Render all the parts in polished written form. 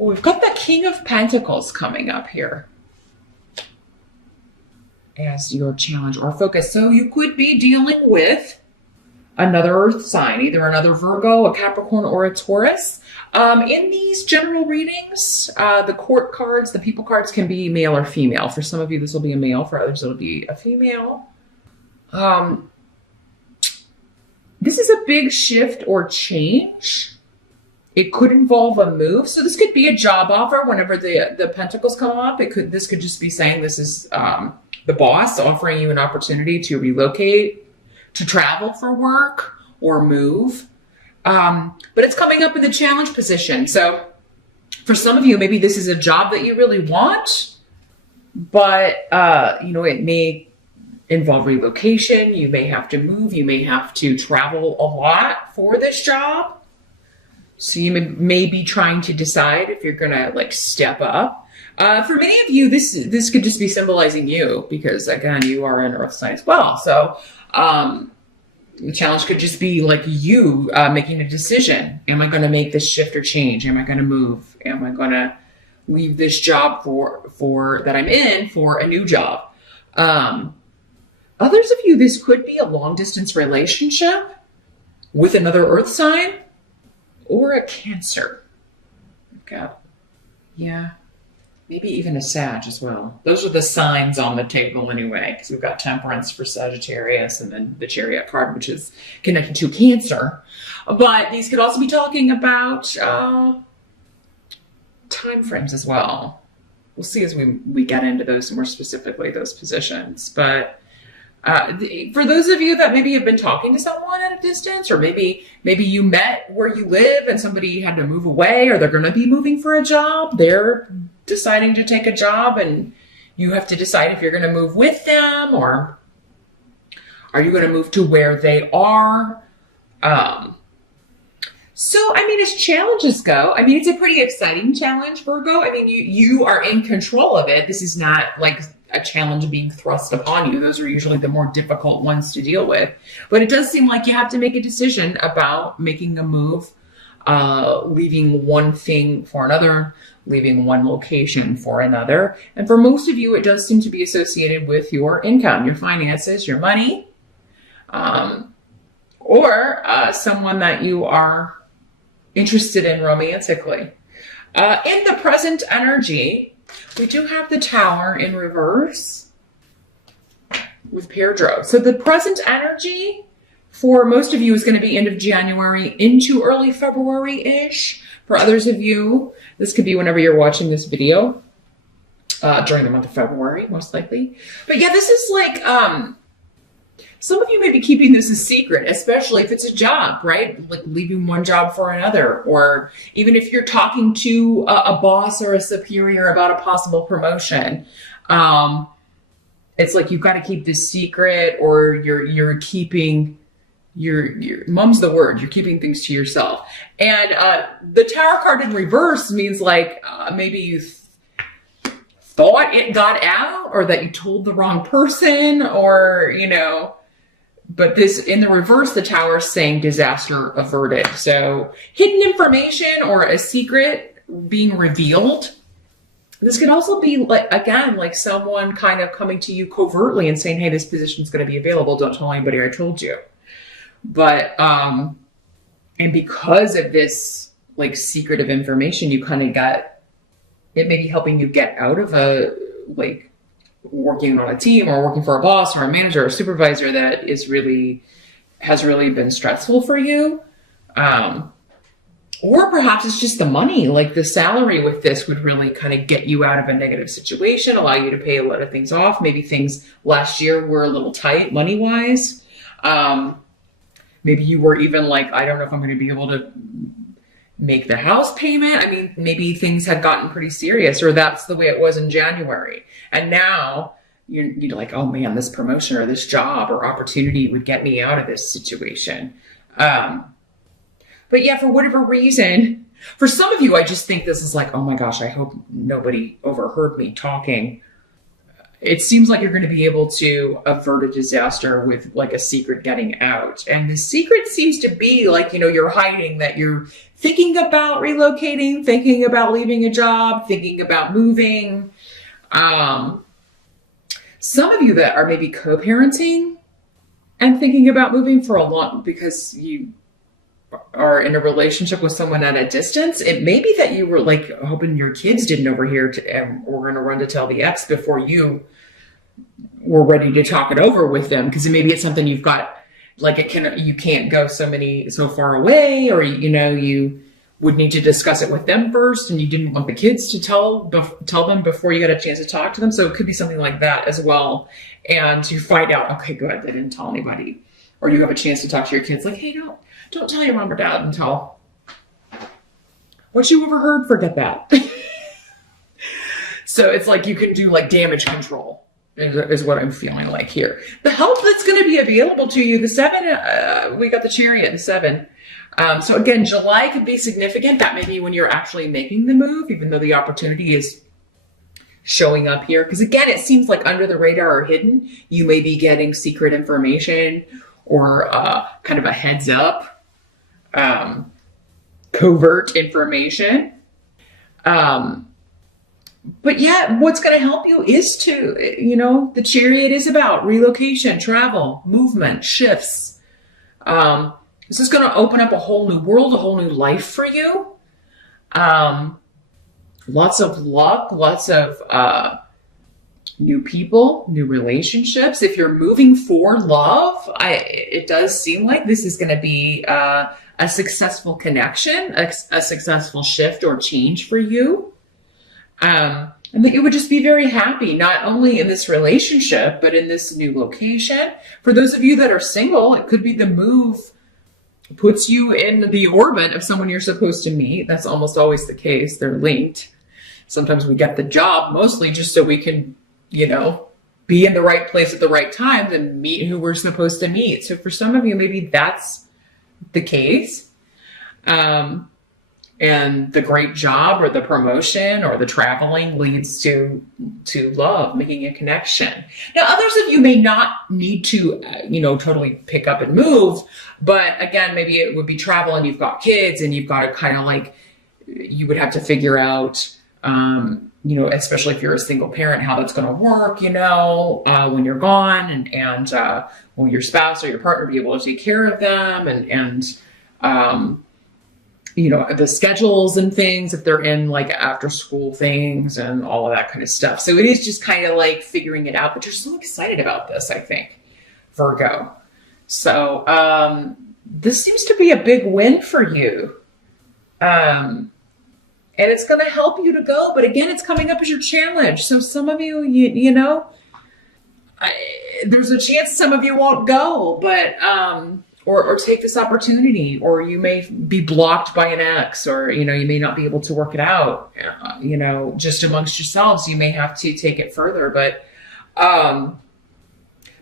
Oh, we've got the King of Pentacles coming up here as your challenge or focus. So you could be dealing with another earth sign, either another Virgo, a Capricorn, or a Taurus. In these general readings, the court cards, the people cards can be male or female. For some of you, this will be a male. For others, it'll be a female. This is a big shift or change. It could involve a move. So this could be a job offer whenever the pentacles come up. This could just be saying this is the boss offering you an opportunity to relocate, to travel for work, or move. But it's coming up in the challenge position. So for some of you, maybe this is a job that you really want, but it may involve relocation. You may have to move. You may have to travel a lot for this job. So you may be trying to decide if you're going to step up. For many of you, this could just be symbolizing you, because again, you are an earth sign as well. So the challenge could just be you making a decision. Am I going to make this shift or change? Am I going to move? Am I going to leave this job for that I'm in for a new job? Others of you, this could be a long distance relationship with another earth sign or a Cancer. Maybe even a Sag as well. Those are the signs on the table anyway, because we've got Temperance for Sagittarius and then the Chariot card, which is connected to Cancer. But these could also be talking about time frames as well. We'll see as we get into those more specifically, those positions. But for those of you that maybe have been talking to someone at a distance, or maybe you met where you live and somebody had to move away, or they're going to be moving for a job, they're deciding to take a job and you have to decide if you're going to move with them or are you going to move to where they are. So, as challenges go, it's a pretty exciting challenge, Virgo. You are in control of it. This is not like a challenge being thrust upon you. Those are usually the more difficult ones to deal with. But it does seem like you have to make a decision about making a move, leaving one thing for another, leaving one location for another. And for most of you, it does seem to be associated with your income, your finances, your money, or someone that you are interested in romantically. In the present energy, we do have the Tower in reverse with Pedro. So the present energy for most of you is going to be end of January into early February-ish. For others of you, this could be whenever you're watching this video, during the month of February, most likely. But yeah, this is some of you may be keeping this a secret, especially if it's a job, right? Like leaving one job for another, or even if you're talking to a boss or a superior about a possible promotion. It's like you've got to keep this secret, or you're keeping your mum's the word. You're keeping things to yourself. And the Tower card in reverse means maybe you thought it got out, or that you told the wrong person, or But this, in the reverse, the Tower is saying disaster averted. So hidden information or a secret being revealed. This could also be like someone kind of coming to you covertly and saying, hey, this position is going to be available. Don't tell anybody I told you. But, and because of this secretive information, you kind of it may be helping you get out of working on a team or working for a boss or a manager or a supervisor that has really been stressful for you. Or perhaps it's just the money, the salary with this would really kind of get you out of a negative situation, allow you to pay a lot of things off. Maybe things last year were a little tight money-wise. Maybe you were even I don't know if I'm going to be able to make the house payment. Maybe things had gotten pretty serious, or that's the way it was in January. And now you're like, oh man, this promotion or this job or opportunity would get me out of this situation. But yeah, for whatever reason, for some of you, I just think this is oh my gosh, I hope nobody overheard me talking. it seems like you're going to be able to avert a disaster with like a secret getting out. And the secret seems to be like, you're hiding that you're thinking about relocating, thinking about leaving a job, thinking about moving. Some of you that are maybe co-parenting and thinking about moving for a long, because you are in a relationship with someone at a distance, it may be that you were like hoping your kids didn't overhear and were going to run to tell the ex before you were ready to talk it over with them. Because maybe it's something you've got, like you can't go so far away, or, you would need to discuss it with them first, and you didn't want the kids to tell them before you got a chance to talk to them. So it could be something like that as well. And you find out, okay, good, they didn't tell anybody. Or you have a chance to talk to your kids like, hey, don't tell your mom or dad until what you overheard, forget that. So it's like you can do like damage control is what I'm feeling like here. The help that's going to be available to you, the 7, we got the Chariot, the 7. So again, July could be significant. That may be when you're actually making the move, even though the opportunity is showing up here. Because again, it seems like under the radar or hidden, you may be getting secret information or kind of a heads up, covert information. But yeah, what's going to help you is to, the Chariot is about relocation, travel, movement, shifts. This is going to open up a whole new world, a whole new life for you. Lots of luck, lots of new people, new relationships. If you're moving for love, it does seem like this is going to be a successful connection, a successful shift or change for you. And that you would just be very happy, not only in this relationship, but in this new location. For those of you that are single, it could be the move puts you in the orbit of someone you're supposed to meet. That's almost always the case. They're linked. Sometimes we get the job mostly just so we can, be in the right place at the right time to meet who we're supposed to meet. So for some of you, maybe that's the case. And the great job or the promotion or the traveling leads to love, making a connection. Now, others of you may not need to, totally pick up and move. But again, maybe it would be travel and you've got kids and you've got to kind of like, you would have to figure out, especially if you're a single parent, how that's going to work, when you're gone and will your spouse or your partner be able to take care of them and the schedules and things, if they're in like after school things and all of that kind of stuff. So it is just kind of like figuring it out, but you're so excited about this, I think, Virgo. So this seems to be a big win for you. And it's going to help you to go. But again, it's coming up as your challenge. So some of you, there's a chance some of you won't go, but or take this opportunity, or you may be blocked by an ex, or, you may not be able to work it out, just amongst yourselves. You may have to take it further, but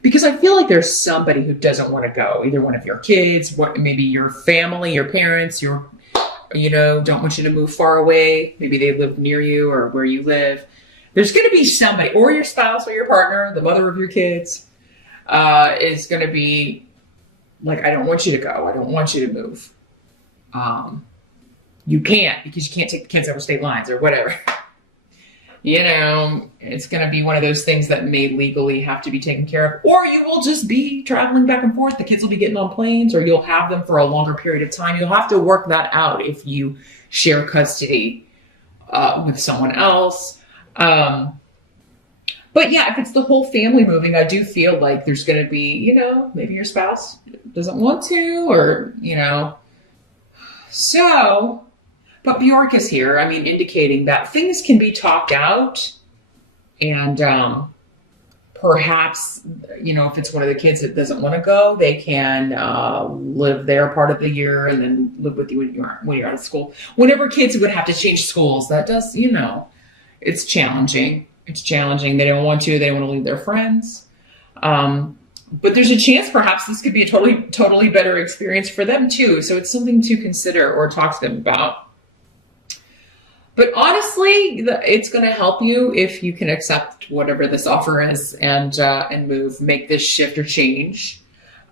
because I feel like there's somebody who doesn't want to go, either one of your kids, maybe your family, your parents, don't want you to move far away. Maybe they live near you or where you live. There's going to be somebody, or your spouse or your partner, the mother of your kids, is going to be like, I don't want you to go. I don't want you to move. You can't, because you can't take the kids over state lines or whatever. It's going to be one of those things that may legally have to be taken care of, or you will just be traveling back and forth. The kids will be getting on planes, or you'll have them for a longer period of time. You'll have to work that out if you share custody with someone else. But yeah, if it's the whole family moving, I do feel like there's going to be, maybe your spouse doesn't want to, or, so, but Bjork is here, indicating that things can be talked out, and perhaps, if it's one of the kids that doesn't want to go, they can live there part of the year and then live with you when you're out of school. Whenever kids would have to change schools, that does, it's challenging. It's challenging. They don't want to. They want to leave their friends. But there's a chance perhaps this could be a totally better experience for them too. So it's something to consider or talk to them about. But honestly, it's going to help you if you can accept whatever this offer is and move, make this shift or change.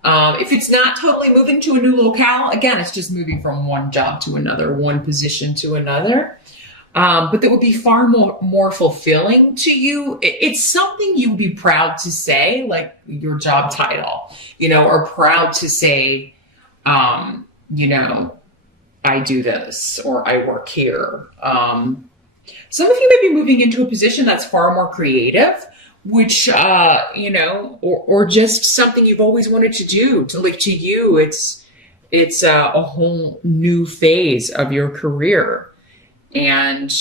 If it's not totally moving to a new locale, again, it's just moving from one job to another, one position to another. But that would be far more fulfilling to you. It's something you would be proud to say, like your job title, or proud to say, I do this, or I work here. Some of you may be moving into a position that's far more creative, which, or just something you've always wanted to do. To you, it's a whole new phase of your career. And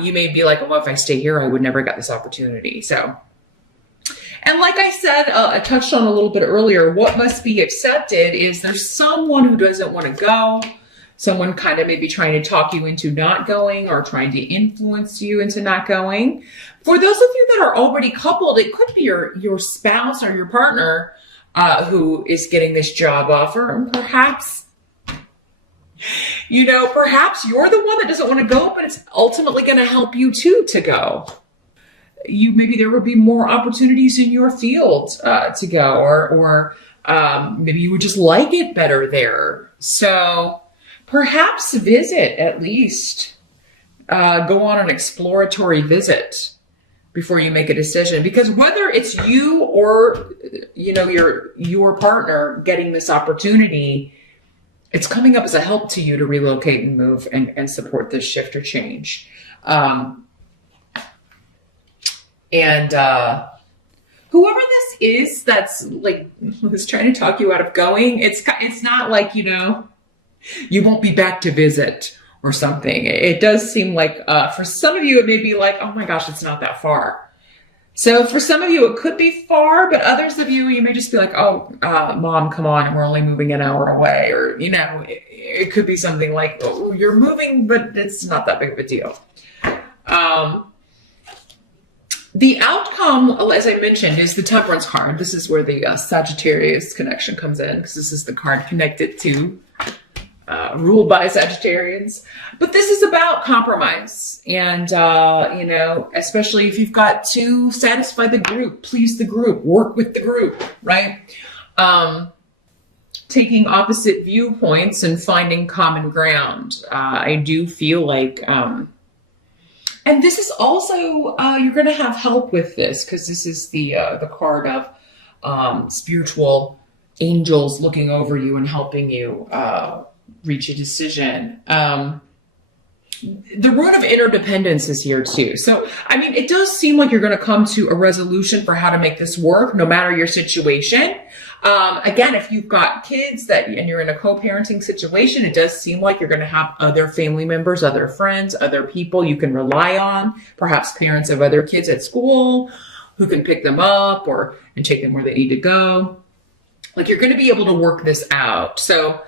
you may be like, oh, if I stay here, I would never get this opportunity. So, and like I said, I touched on a little bit earlier, what must be accepted is there's someone who doesn't want to go. Someone kind of maybe trying to talk you into not going or trying to influence you into not going. For those of you that are already coupled, it could be your spouse or your partner who is getting this job offer. And perhaps perhaps you're the one that doesn't want to go, but it's ultimately going to help you too to go. Maybe there would be more opportunities in your field to go, or maybe you would just like it better there. So perhaps visit at least, go on an exploratory visit before you make a decision, because whether it's you or, your partner getting this opportunity, it's coming up as a help to you to relocate and move and support this shift or change. And whoever this is that's like who's trying to talk you out of going, it's not like, you won't be back to visit or something. It does seem like for some of you, it may be like, oh my gosh, it's not that far. So for some of you, it could be far, but others of you, you may just be like, oh, mom, come on, we're only moving an hour away. Or, it could be something like, oh, you're moving, but it's not that big of a deal. The outcome, as I mentioned, is the Temperance card. This is where the Sagittarius connection comes in, because this is the card connected to ruled by Sagittarians. But this is about compromise. And, especially if you've got to satisfy the group, please the group, work with the group, right? Taking opposite viewpoints and finding common ground. I do feel like, and this is also, you're going to have help with this, because this is the card of spiritual angels looking over you and helping you reach a decision. The rune of interdependence is here too. So, it does seem like you're going to come to a resolution for how to make this work, no matter your situation. Again, if you've got kids and you're in a co-parenting situation, it does seem like you're going to have other family members, other friends, other people you can rely on, perhaps parents of other kids at school who can pick them up and take them where they need to go. Like, you're going to be able to work this out. So,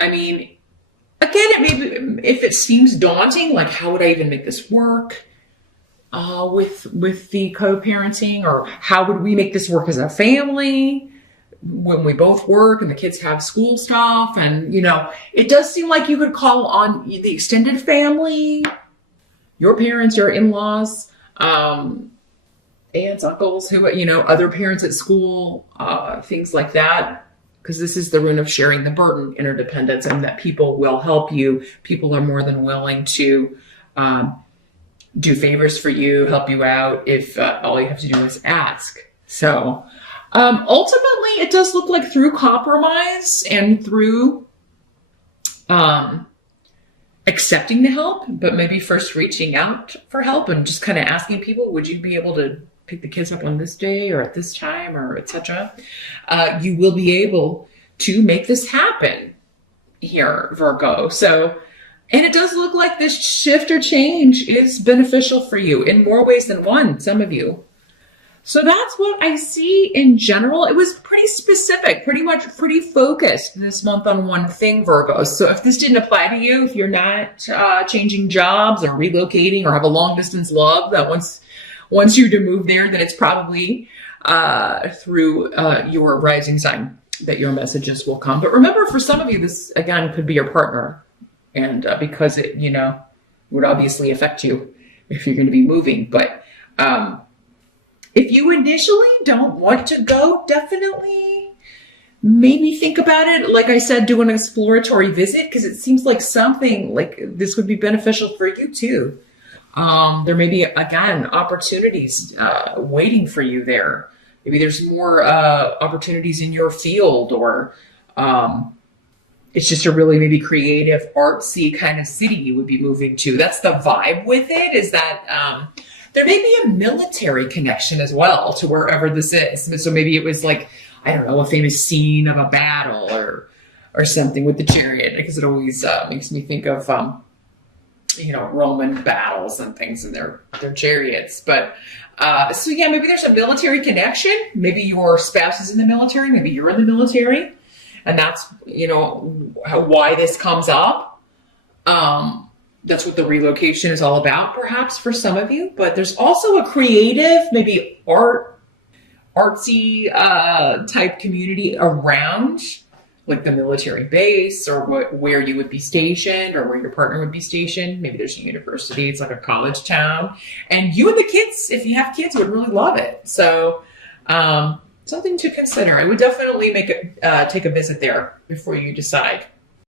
again, it may be, if it seems daunting, like how would I even make this work with the co-parenting, or how would we make this work as a family when we both work and the kids have school stuff? And, it does seem like you could call on the extended family, your parents, your in-laws, aunts, uncles, who, other parents at school, things like that. Because this is the rune of sharing the burden, interdependence, and that people will help you. People are more than willing to do favors for you, help you out, if all you have to do is ask. So ultimately, it does look like through compromise and through accepting the help, but maybe first reaching out for help and just kind of asking people, would you be able to pick the kids up on this day or at this time, or etc. You will be able to make this happen here, Virgo. So, and it does look like this shift or change is beneficial for you in more ways than one, some of you. So that's what I see in general. It was pretty specific, pretty focused this month on one thing, Virgo. So if this didn't apply to you, if you're not changing jobs or relocating or have a long distance love that wants you to move there, then it's probably through your rising sign that your messages will come. But remember, for some of you, this again could be your partner, and because it, would obviously affect you if you're going to be moving. But if you initially don't want to go, definitely maybe think about it. Like I said, do an exploratory visit, because it seems like something like this would be beneficial for you too. There may be, again, opportunities waiting for you there. Maybe there's more opportunities in your field, or it's just a really maybe creative, artsy kind of city you would be moving to. That's the vibe with it, is that there may be a military connection as well to wherever this is. So maybe it was like, I don't know, a famous scene of a battle or something with the chariot, because it always makes me think of Roman battles and things in their chariots. But so yeah, maybe there's a military connection. Maybe your spouse is in the military. Maybe you're in the military, and that's why this comes up. That's what the relocation is all about, perhaps for some of you. But there's also a creative, maybe artsy type community around, like the military base, or where you would be stationed, or where your partner would be stationed. Maybe there's a university. It's like a college town, and you and the kids, if you have kids, would really love it. So something to consider. I would definitely take a visit there before you decide.